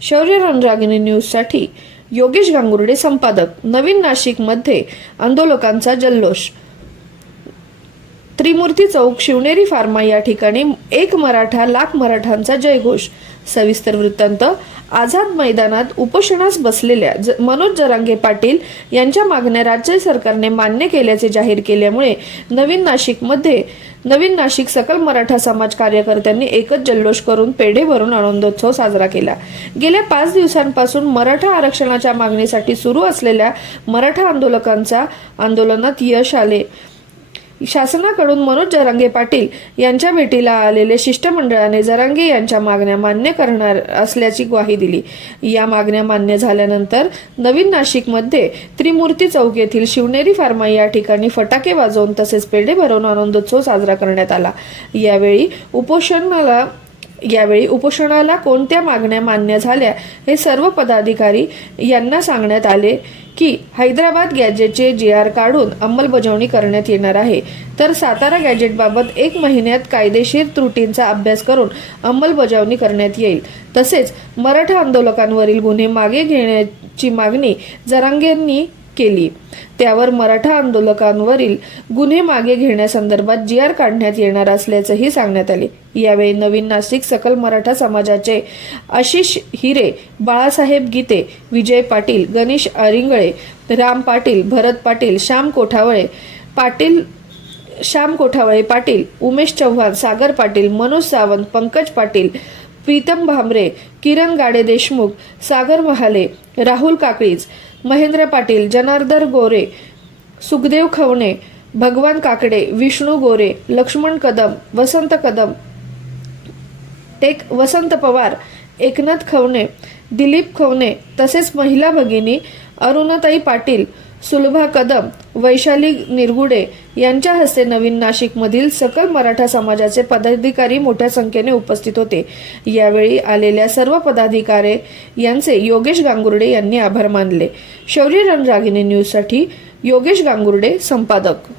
शौर्य रणरागिणी न्यूजसाठी योगेश गांगुर्डे संपादक. नवीन नाशिकमध्ये आंदोलकांचा जल्लोष त्रिमूर्ती चौक शिवनेरी फार्मा या ठिकाणी एक मराठा लाख मराठांचा जयघोष. सविस्तर वृत्तांत. आझाद मैदानात उपोषणास बसलेल्या ज- मनोज जरांगे पाटील यांच्या मागण्या राज्य सरकारने मान्य केल्याचे जाहीर केल्यामुळे नवीन नाशिकमध्ये नवीन नाशिक सकल मराठा समाज कार्यकर्त्यांनी एकच जल्लोष करून पेढे भरून आनंदोत्सव साजरा केला. गेल्या पाच दिवसांपासून मराठा आरक्षणाच्या मागणीसाठी सुरू असलेल्या मराठा आंदोलकांचा आंदोलनात यश आले. शासनाकडून मनोज जरांगे पाटील यांच्या भेटीला आलेले शिष्टमंडळाने जरांगे यांच्या मागण्या मान्य करणार असल्याची ग्वाही दिली. या मागण्या मान्य झाल्यानंतर नवीन नाशिकमध्ये त्रिमूर्ती चौक येथील शिवनेरी फार्मा या ठिकाणी फटाके वाजवून तसेच पेढे भरवून आनंदोत्सव साजरा करण्यात आला. यावेळी उपोषणाला यावेळी उपोषणाला कोणत्या मागण्या मान्य झाल्या हे सर्व पदाधिकारी यांना सांगण्यात आले. की हैदराबाद गॅजेटचे जी आर काढून अंमलबजावणी करण्यात येणार आहे. तर सातारा गॅजेटबाबत एक महिन्यात कायदेशीर त्रुटींचा अभ्यास करून अंमलबजावणी करण्यात येईल. तसेच मराठा आंदोलकांवरील गुन्हे मागे घेण्याची मागणी जरांगेंनी केली. त्यावर मराठा आंदोलकांवरील गुन्हे मागे घेण्यासंदर्भात जी आर काढण्यात येणार असल्याचंही सांगण्यात आले. यावेळी नवीन नाशिक सकल मराठा समाजाचे आशिष हिरे बाळासाहेब गीते विजय पाटील गणेश अरिंगळे राम पाटील भरत पाटील श्याम कोठावळे पाटील श्याम कोठावळे पाटील उमेश चव्हाण सागर पाटील मनोज सावंत पंकज पाटील प्रीतम भामरे किरण गाडे देशमुख सागर महाले राहुल काकळीज महेंद्र पाटील जनार्दन गोरे सुखदेव खवणे भगवान काकडे विष्णू गोरे लक्ष्मण कदम वसंत कदम टेक वसंत पवार एकनाथ खवणे दिलीप खवणे तसेच महिला भगिनी अरुणाताई पाटील सुलभा कदम वैशाली निरगुडे यांच्या हस्ते नवीन नाशिकमधील सकल मराठा समाजाचे पदाधिकारी मोठ्या संख्येने उपस्थित होते. यावेळी आलेल्या सर्व पदाधिकारी यांचे योगेश गांगुर्डे यांनी आभार मानले. शौर्य रणरागिणी न्यूजसाठी योगेश गांगुर्डे संपादक.